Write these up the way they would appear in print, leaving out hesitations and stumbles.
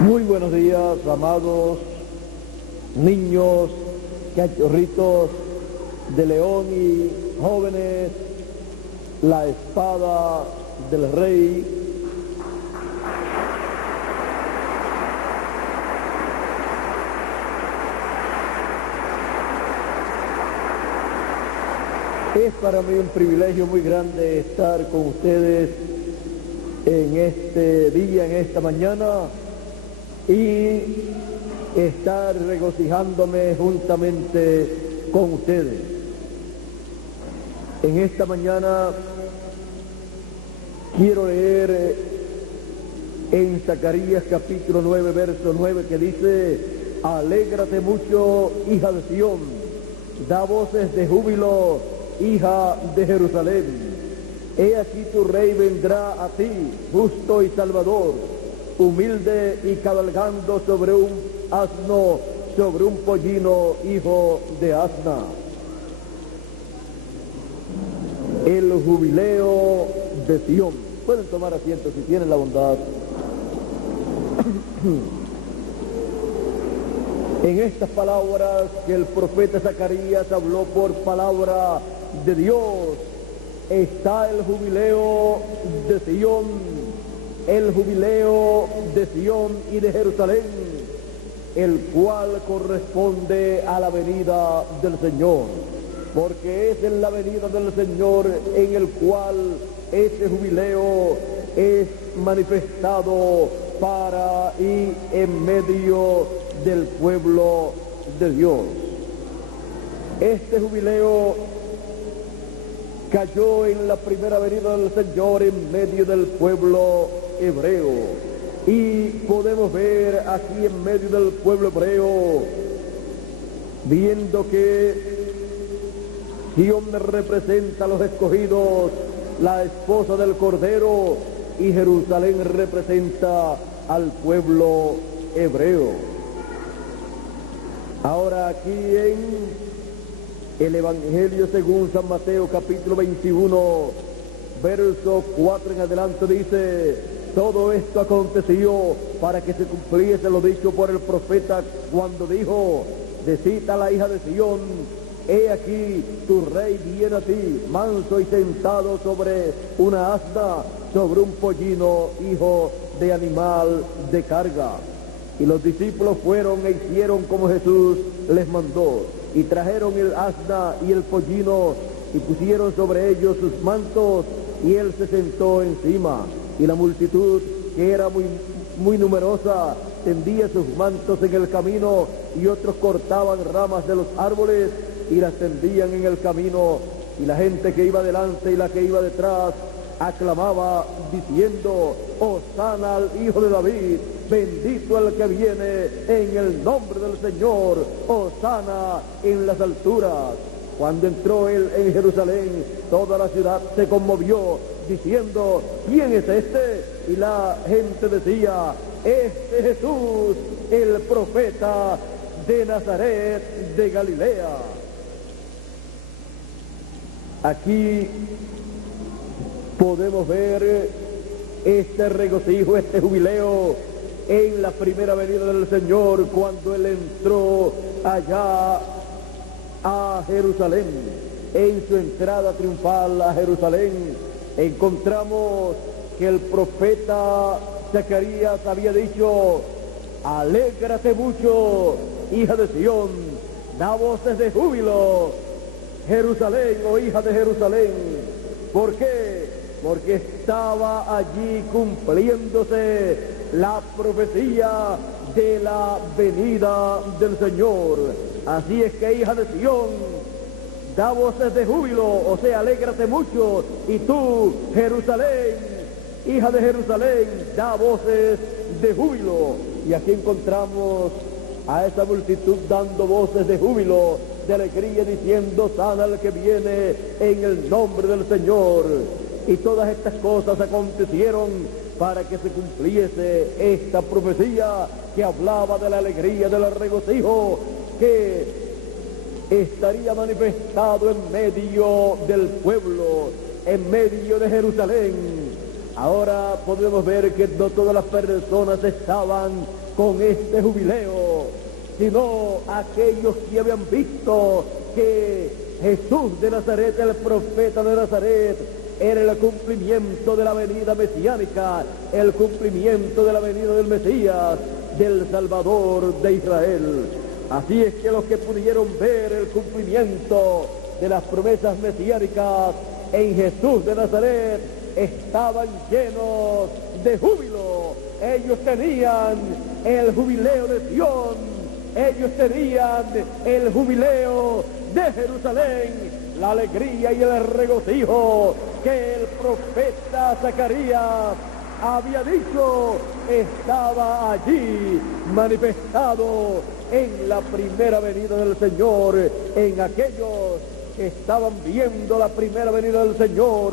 Muy buenos días, amados niños, cachorritos de León y jóvenes, la espada del rey. Es para mí un privilegio muy grande estar con ustedes en este día, en esta mañana, y estar regocijándome juntamente con ustedes. En esta mañana quiero leer en Zacarías capítulo 9, verso 9, que dice: alégrate mucho, hija de Sión, da voces de júbilo, hija de Jerusalén. He aquí tu rey vendrá a ti, justo y salvador, humilde y cabalgando sobre un asno, sobre un pollino, hijo de asna. El jubileo de Sión. Pueden tomar asiento si tienen la bondad. En estas palabras que el profeta Zacarías habló por palabra de Dios, está el jubileo de Sión, el jubileo de Sión y de Jerusalén, el cual corresponde a la venida del Señor, porque es en la venida del Señor en el cual ese jubileo es manifestado para y en medio del pueblo de Dios. Este jubileo cayó en la primera venida del Señor en medio del pueblo hebreo, y podemos ver aquí en medio del pueblo hebreo, viendo que Sión representa a los escogidos, la esposa del Cordero, y Jerusalén representa al pueblo hebreo. Ahora aquí en el Evangelio según San Mateo capítulo 21, verso 4 en adelante, dice: todo esto aconteció para que se cumpliese lo dicho por el profeta cuando dijo: decid a la hija de Sión, he aquí tu rey viene a ti, manso y sentado sobre una asna, sobre un pollino, hijo de animal de carga. Y los discípulos fueron e hicieron como Jesús les mandó, y trajeron el asna y el pollino, y pusieron sobre ellos sus mantos, y él se sentó encima. Y la multitud, que era muy numerosa, tendía sus mantos en el camino, y otros cortaban ramas de los árboles y las tendían en el camino. Y la gente que iba delante y la que iba detrás aclamaba diciendo: Hosana al Hijo de David, bendito el que viene en el nombre del Señor, Hosana en las alturas. Cuando entró él en Jerusalén, toda la ciudad se conmovió, diciendo: ¿quién es este? Y la gente decía: este es Jesús, el profeta de Nazaret de Galilea. Aquí podemos ver este regocijo, este jubileo en la primera venida del Señor, cuando él entró allá a Jerusalén. En su entrada triunfal a Jerusalén encontramos que el profeta Zacarías había dicho: alégrate mucho, hija de Sión, da voces de júbilo, Jerusalén, o hija de Jerusalén. ¿Por qué? Porque estaba allí cumpliéndose la profecía de la venida del Señor. Así es que, hija de Sión, da voces de júbilo, o sea, alégrate mucho. Y tú, Jerusalén, hija de Jerusalén, da voces de júbilo. Y aquí encontramos a esa multitud dando voces de júbilo, de alegría, diciendo: sana el que viene en el nombre del Señor. Y todas estas cosas acontecieron para que se cumpliese esta profecía que hablaba de la alegría, del regocijo que estaría manifestado en medio del pueblo, en medio de Jerusalén. Ahora podemos ver que no todas las personas estaban con este jubileo, sino aquellos que habían visto que Jesús de Nazaret, el profeta de Nazaret, era el cumplimiento de la venida mesiánica, el cumplimiento de la venida del Mesías, del Salvador de Israel. Así es que los que pudieron ver el cumplimiento de las promesas mesiánicas en Jesús de Nazaret estaban llenos de júbilo. Ellos tenían el jubileo de Sión, ellos tenían el jubileo de Jerusalén, la alegría y el regocijo que el profeta Zacarías había dicho estaba allí manifestado en la primera venida del Señor, en aquellos que estaban viendo la primera venida del Señor,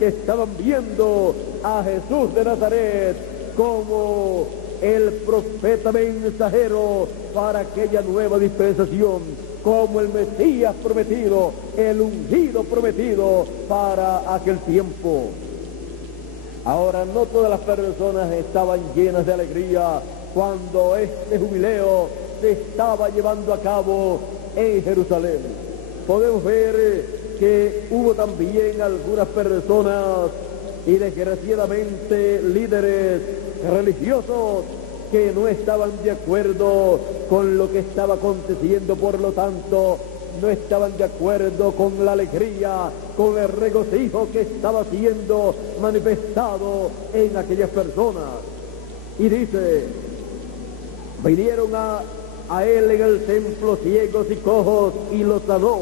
que estaban viendo a Jesús de Nazaret como el profeta mensajero para aquella nueva dispensación, como el Mesías prometido, el ungido prometido para aquel tiempo. Ahora, no todas las personas estaban llenas de alegría cuando este jubileo se estaba llevando a cabo en Jerusalén. Podemos ver que hubo también algunas personas y desgraciadamente líderes religiosos que no estaban de acuerdo con lo que estaba aconteciendo, por lo tanto no estaban de acuerdo con la alegría, con el regocijo que estaba siendo manifestado en aquellas personas. Y dice, vinieron a él en el templo ciegos y cojos y los sanó,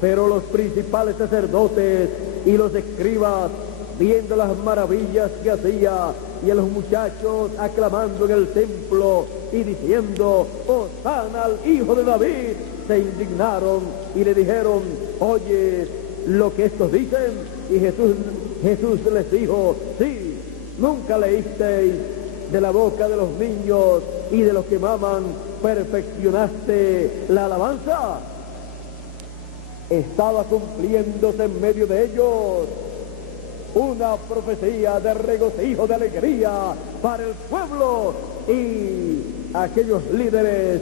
pero los principales sacerdotes y los escribas, viendo las maravillas que hacía, y a los muchachos aclamando en el templo y diciendo, Hosana al Hijo de David, se indignaron y le dijeron, oye lo que estos dicen. Y Jesús les dijo, sí, nunca leísteis de la boca de los niños y de los que maman, perfeccionaste la alabanza. Estaba cumpliéndose en medio de ellos una profecía de regocijo, de alegría para el pueblo, y aquellos líderes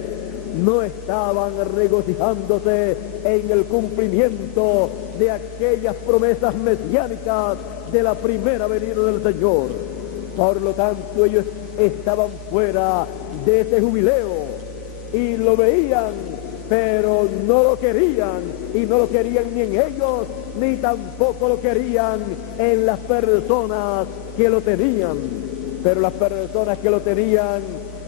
no estaban regocijándose en el cumplimiento de aquellas promesas mesiánicas de la primera venida del Señor. Por lo tanto, ellos estaban fuera de ese jubileo y lo veían, pero no lo querían, y no lo querían ni en ellos, ni tampoco lo querían en las personas que lo tenían. Pero las personas que lo tenían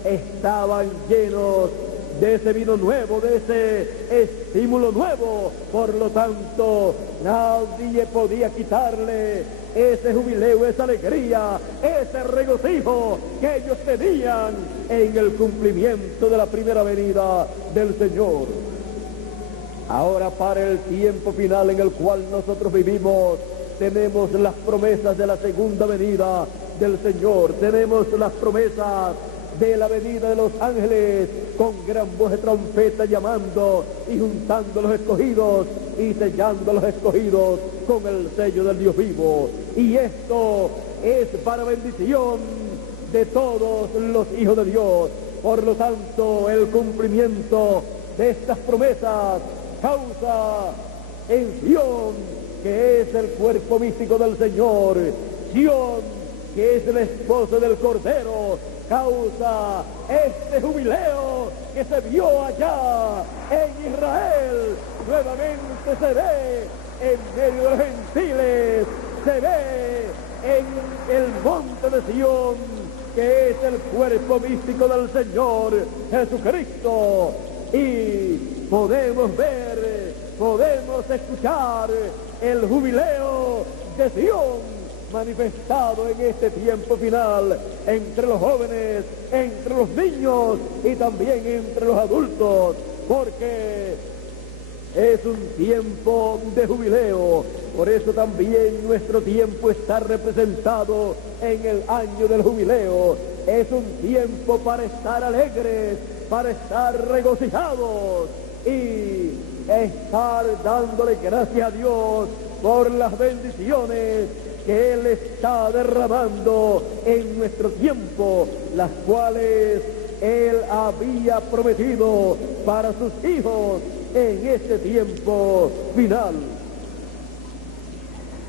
estaban llenos de ese vino nuevo, de ese estímulo nuevo. Por lo tanto, nadie podía quitarle ese jubileo, esa alegría, ese regocijo que ellos tenían en el cumplimiento de la primera venida del Señor. Ahora, para el tiempo final en el cual nosotros vivimos, tenemos las promesas de la segunda venida del Señor, tenemos las promesas de la venida de los ángeles con gran voz de trompeta, llamando y juntando los escogidos y sellando a los escogidos con el sello del Dios vivo. Y esto es para bendición de todos los hijos de Dios. Por lo tanto, el cumplimiento de estas promesas causa en Sión, que es el cuerpo místico del Señor, Sión, que es el esposo del Cordero, causa este jubileo que se vio allá en Israel. Nuevamente se ve en medio de los gentiles, se ve en el monte de Sión, que es el cuerpo místico del Señor Jesucristo. Y podemos ver, podemos escuchar el jubileo de Sión manifestado en este tiempo final entre los jóvenes, entre los niños y también entre los adultos, porque es un tiempo de jubileo. Por eso también nuestro tiempo está representado en el año del jubileo. Es un tiempo para estar alegres, para estar regocijados y estar dándole gracias a Dios por las bendiciones que Él está derramando en nuestro tiempo, las cuales Él había prometido para sus hijos en este tiempo final.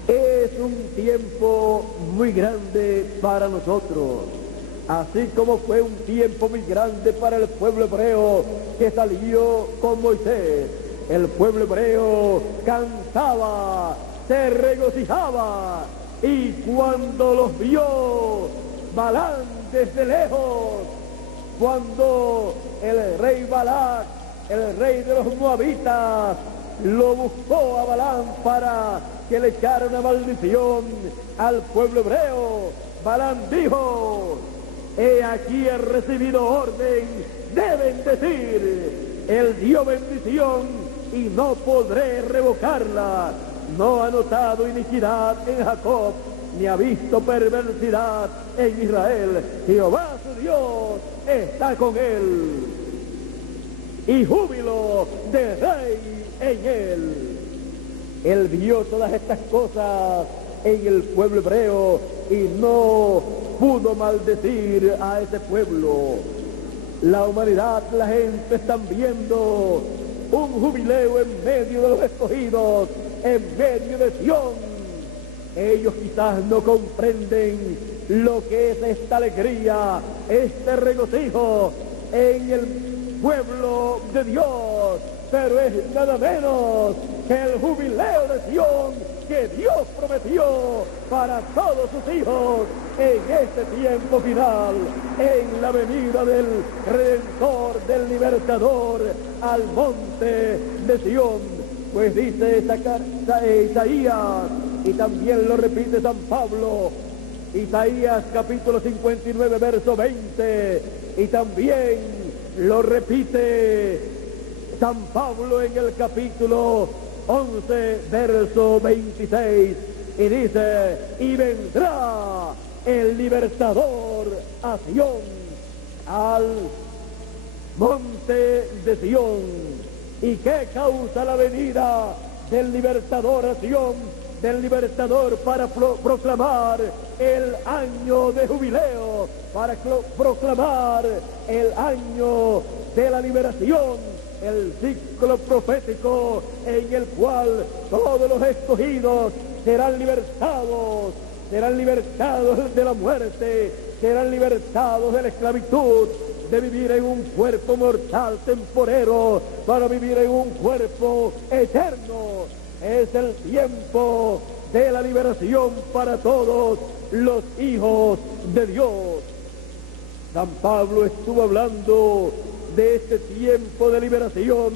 Es un tiempo muy grande para nosotros, así como fue un tiempo muy grande para el pueblo hebreo que salió con Moisés. El pueblo hebreo cantaba, se regocijaba, y cuando los vio Balaam desde lejos, cuando el rey Balac, el rey de los moabitas, lo buscó a Balaam para que le echara una maldición al pueblo hebreo, Balaam dijo: he aquí he recibido orden de bendecir. Él dio bendición y no podré revocarla. No ha notado iniquidad en Jacob, ni ha visto perversidad en Israel. Jehová su Dios está con él, y júbilo de rey en él. Él vio todas estas cosas en el pueblo hebreo y no pudo maldecir a ese pueblo. La humanidad, la gente están viendo un jubileo en medio de los escogidos, en medio de Sión. Ellos quizás no comprenden lo que es esta alegría, este regocijo en el pueblo de Dios, pero es nada menos que el jubileo de Sión que Dios prometió para todos sus hijos en este tiempo final, en la venida del Redentor, del Libertador, al monte de Sión. Pues dice Isaías, y también lo repite San Pablo, Isaías capítulo 59, verso 20, y también lo repite San Pablo en el capítulo 11, verso 26, y dice: y vendrá el libertador a Sión, al monte de Sión. ¿Y qué causa la venida del libertador a Sión? Del libertador para proclamar el año de jubileo, para proclamar el año de la liberación, el ciclo profético en el cual todos los escogidos serán libertados de la muerte, serán libertados de la esclavitud, de vivir en un cuerpo mortal temporero para vivir en un cuerpo eterno. Es el tiempo de la liberación para todos los hijos de Dios. San Pablo estuvo hablando de este tiempo de liberación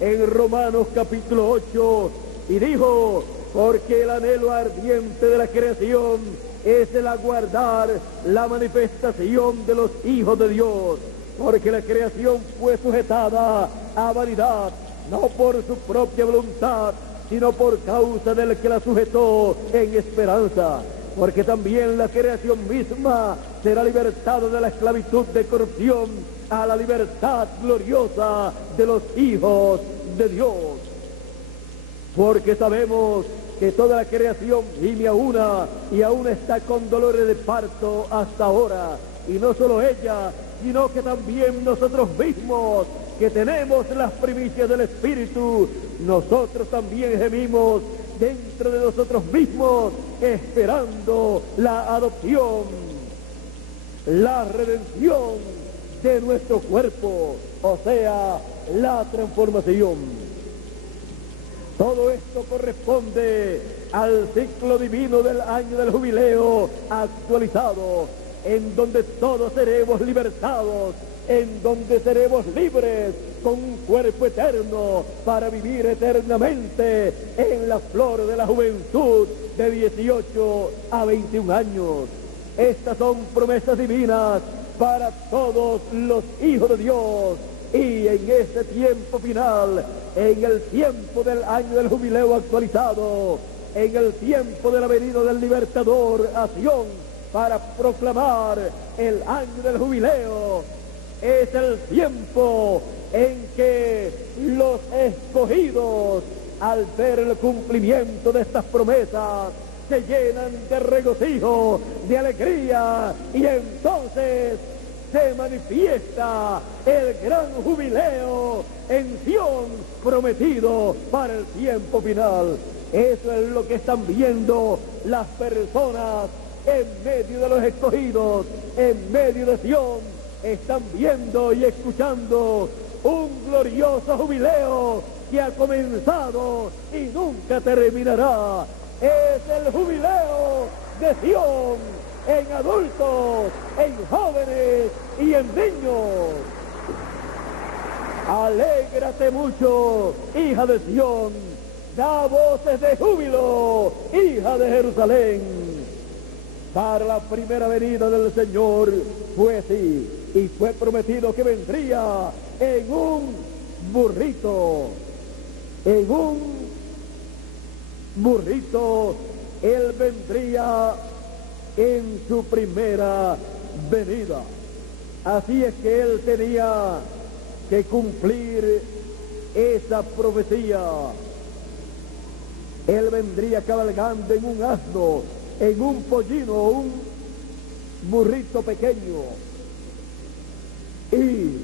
en Romanos capítulo 8 y dijo: porque el anhelo ardiente de la creación es el aguardar la manifestación de los hijos de Dios, porque la creación fue sujetada a vanidad, no por su propia voluntad, sino por causa del que la sujetó en esperanza. Porque también la creación misma será libertada de la esclavitud de corrupción a la libertad gloriosa de los hijos de Dios. Porque sabemos que toda la creación gime y aún está con dolores de parto hasta ahora. Y no solo ella, sino que también nosotros mismos, que tenemos las primicias del Espíritu, nosotros también gemimos dentro de nosotros mismos, esperando la adopción, la redención de nuestro cuerpo, o sea, la transformación. Todo esto corresponde al ciclo divino del año del jubileo actualizado, en donde todos seremos libertados, en donde seremos libres con un cuerpo eterno para vivir eternamente en la flor de la juventud de 18 a 21 años. Estas son promesas divinas para todos los hijos de Dios. Y en este tiempo final, en el tiempo del año del jubileo actualizado, en el tiempo de la venida del libertador a Sión para proclamar el año del jubileo, es el tiempo en que los escogidos, al ver el cumplimiento de estas promesas, se llenan de regocijo, de alegría, y entonces se manifiesta el gran jubileo en Sión prometido para el tiempo final. Eso es lo que están viendo las personas en medio de los escogidos, en medio de Sión. Están viendo y escuchando un glorioso jubileo que ha comenzado y nunca terminará. Es el jubileo de Sión en adultos, en jóvenes y en niños. Alégrate mucho, hija de Sión, da voces de júbilo, hija de Jerusalén. Para la primera venida del Señor fue así, y fue prometido que vendría en un burrito, en un burrito. Él vendría en su primera venida. Así es que él tenía que cumplir esa profecía. Él vendría cabalgando en un asno, en un pollino, un burrito pequeño. Y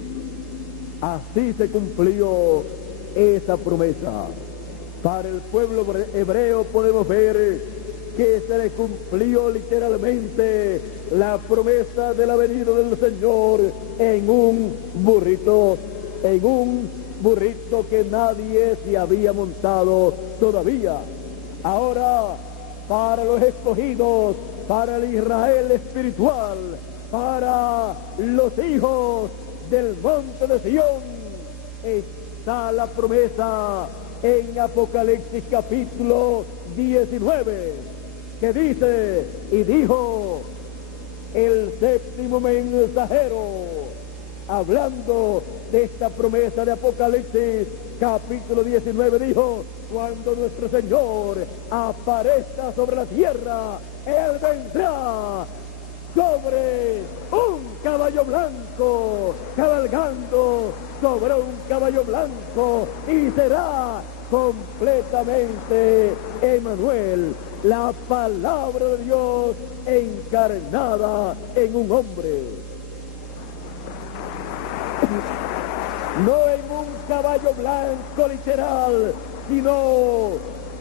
así se cumplió esa promesa. Para el pueblo hebreo podemos ver que se le cumplió literalmente la promesa de la venida del Señor en un burrito que nadie se había montado todavía. Ahora, para los escogidos, para el Israel espiritual, para los hijos del monte de Sión, está la promesa en Apocalipsis capítulo 19, que dice: y dijo el séptimo mensajero, hablando de esta promesa de Apocalipsis capítulo 19, dijo: cuando nuestro Señor aparezca sobre la tierra, Él vendrá sobre un caballo blanco, cabalgando sobre un caballo blanco, y será completamente Emmanuel, la palabra de Dios encarnada en un hombre. No en un caballo blanco literal, sino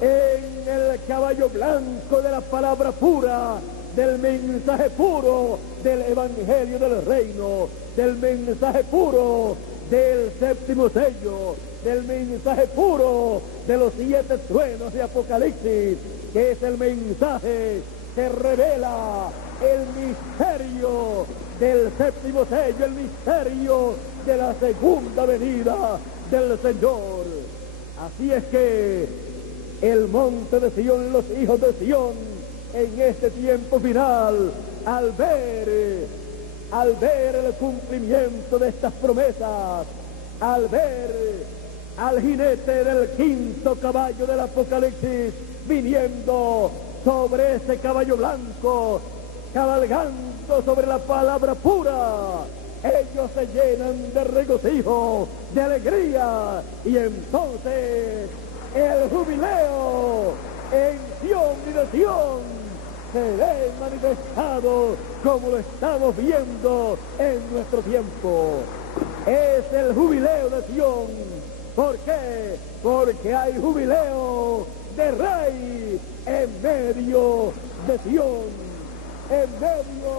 en el caballo blanco de la palabra pura, del mensaje puro del evangelio del reino, del mensaje puro del séptimo sello, del mensaje puro de los 7 truenos de Apocalipsis, que es el mensaje que revela el misterio del séptimo sello, el misterio de la segunda venida del Señor. Así es que el monte de Sión, los hijos de Sión, en este tiempo final, al ver el cumplimiento de estas promesas, al ver al jinete del 5.º caballo del Apocalipsis viniendo sobre ese caballo blanco, cabalgando sobre la palabra pura, ellos se llenan de regocijo, de alegría, y entonces el jubileo en Sión y de Sión se ve manifestado como lo estamos viendo en nuestro tiempo. Es el jubileo de Sión. ¿Por qué? Porque hay jubileo de Rey en medio de Sión, en medio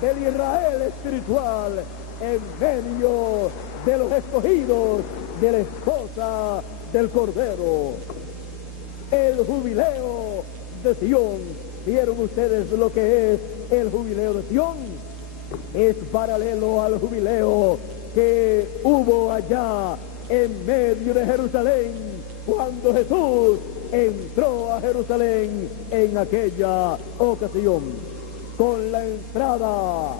del Israel espiritual, en medio de los escogidos de la esposa del Cordero. El jubileo de Sión. ¿Vieron ustedes lo que es el jubileo de Sión? Es paralelo al jubileo que hubo allá en medio de Jerusalén, cuando Jesús entró a Jerusalén en aquella ocasión, con la entrada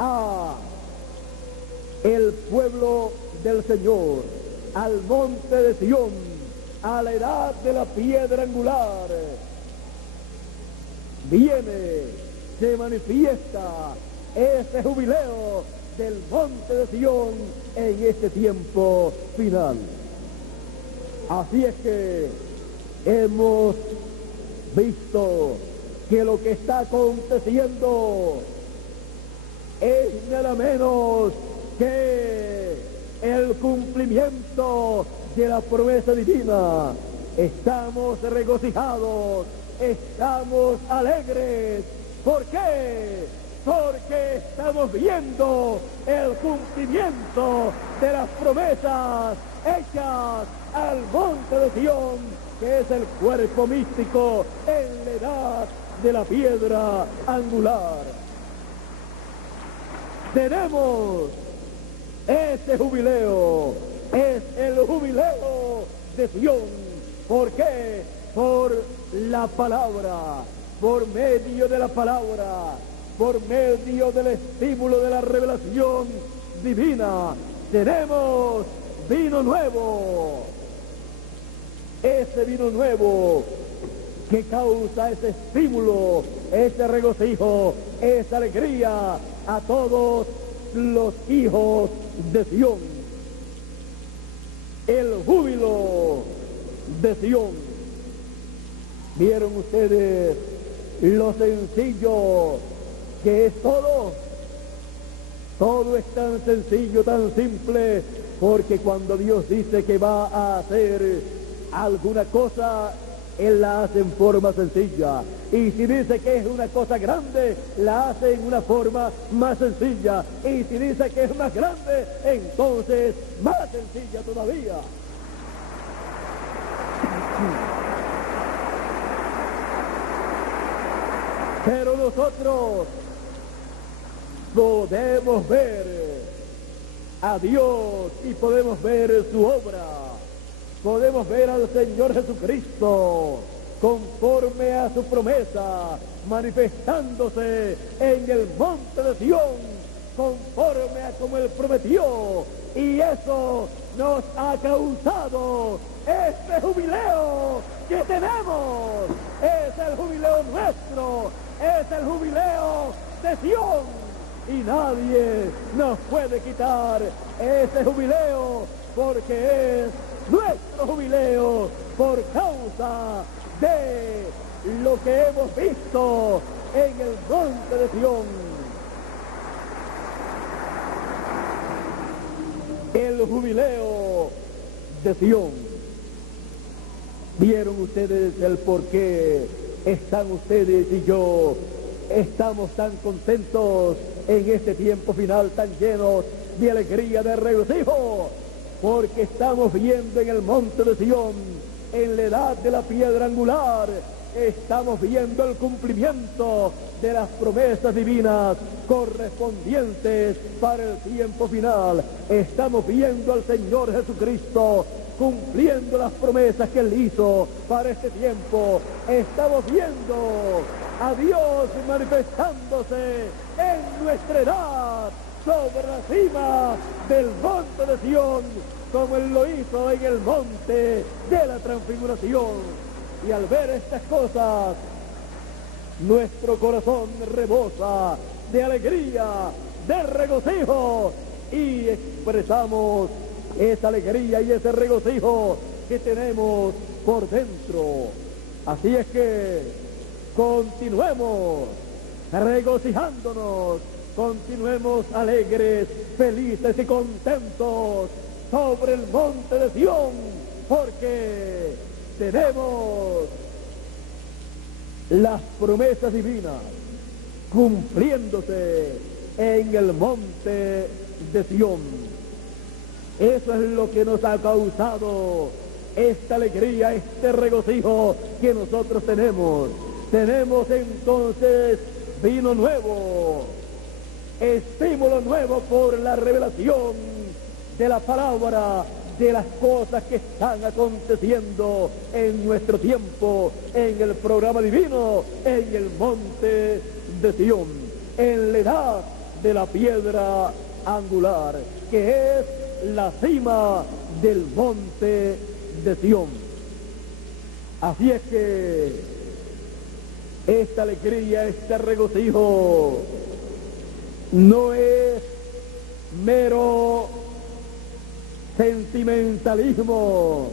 a el pueblo del Señor, al monte de Sión, a la edad de la piedra angular. Viene, se manifiesta ese jubileo del monte de Sión en este tiempo final. Así es que hemos visto que lo que está aconteciendo es nada menos que el cumplimiento de la promesa divina. Estamos regocijados, estamos alegres. ¿Por qué? Porque estamos viendo el cumplimiento de las promesas hechas al monte de Sión, que es el cuerpo místico en la edad de la piedra angular. Tenemos ese jubileo, es el jubileo de Sión. ¿Por qué? Por la palabra, por medio de la palabra, por medio del estímulo de la revelación divina, tenemos vino nuevo. Ese vino nuevo que causa ese estímulo, ese regocijo, esa alegría a todos los hijos de Sión. El júbilo de Sión. ¿Vieron ustedes lo sencillo que es todo? Todo es tan sencillo, tan simple, porque cuando Dios dice que va a hacer alguna cosa, Él la hace en forma sencilla. Y si dice que es una cosa grande, la hace en una forma más sencilla. Y si dice que es más grande, entonces más sencilla todavía. Pero nosotros podemos ver a Dios y podemos ver su obra. Podemos ver al Señor Jesucristo conforme a su promesa, manifestándose en el monte de Sión, conforme a como Él prometió. Y eso nos ha causado este jubileo que tenemos. Es el jubileo nuestro, es el jubileo de Sión. Y nadie nos puede quitar ese jubileo, porque es nuestro jubileo por causa de lo que hemos visto en el monte de Sión. El jubileo de Sión. ¿Vieron ustedes el por qué están ustedes y yo estamos tan contentos en este tiempo final, tan llenos de alegría, de regocijo? Porque estamos viendo en el monte de Sión, en la edad de la piedra angular, estamos viendo el cumplimiento de las promesas divinas correspondientes para el tiempo final. Estamos viendo al Señor Jesucristo cumpliendo las promesas que Él hizo para este tiempo. Estamos viendo a Dios manifestándose en nuestra edad sobre la cima del monte de Sión, como Él lo hizo en el monte de la transfiguración. Y al ver estas cosas, nuestro corazón rebosa de alegría, de regocijo, y expresamos esa alegría y ese regocijo que tenemos por dentro. Así es que continuemos regocijándonos, continuemos alegres, felices y contentos sobre el monte de Sión, porque tenemos las promesas divinas cumpliéndose en el monte de Sión. Eso es lo que nos ha causado esta alegría, este regocijo que nosotros tenemos. Tenemos entonces vino nuevo, estímulo nuevo por la revelación de la palabra, de las cosas que están aconteciendo en nuestro tiempo, en el programa divino, en el monte de Sión, en la edad de la piedra angular, que es la cima del monte de Sión. Así es que esta alegría, este regocijo, no es mero sentimentalismo,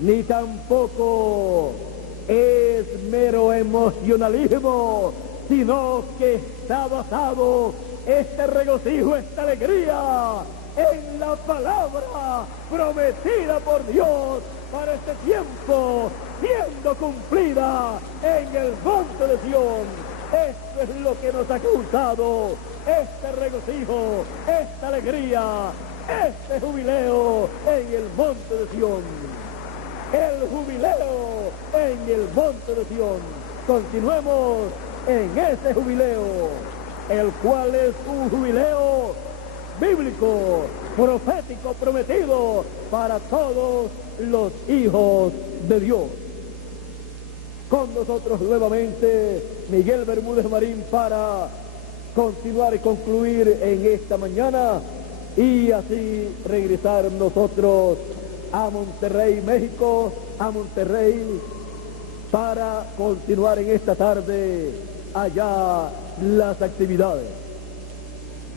ni tampoco es mero emocionalismo, sino que está basado este regocijo, esta alegría en la palabra prometida por Dios para este tiempo, siendo cumplida en el monte de Sión. Esto es lo que nos ha causado este regocijo, esta alegría, este jubileo en el monte de Sión. El jubileo en el monte de Sión. Continuemos en ese jubileo, el cual es un jubileo bíblico, profético, prometido para todos los hijos de Dios. Con nosotros nuevamente Miguel Bermúdez Marín para continuar y concluir en esta mañana y así regresar nosotros a Monterrey, México, a Monterrey, para continuar en esta tarde allá las actividades.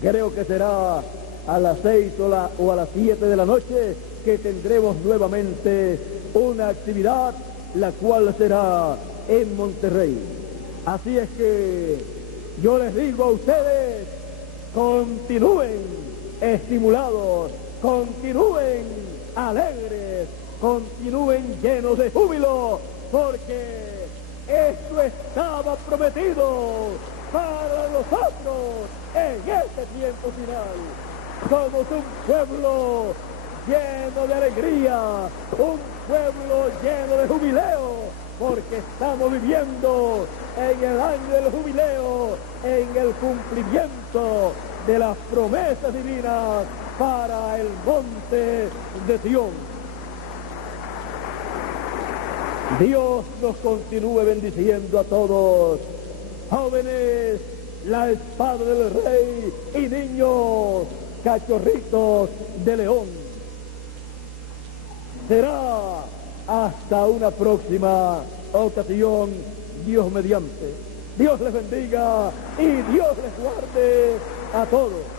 Creo que será a las 6 o a las 7 de la noche que tendremos nuevamente una actividad, la cual será en Monterrey. Así es que yo les digo a ustedes, continúen estimulados, continúen alegres, continúen llenos de júbilo, porque esto estaba prometido para nosotros en este tiempo final. Somos un pueblo lleno de alegría, un pueblo lleno de jubileo, porque estamos viviendo en el año del jubileo, en el cumplimiento de las promesas divinas para el monte de Sión. Dios nos continúe bendiciendo a todos. Jóvenes, la espada del rey, y niños, cachorritos de león. Será hasta una próxima ocasión, Dios mediante. Dios les bendiga y Dios les guarde a todos.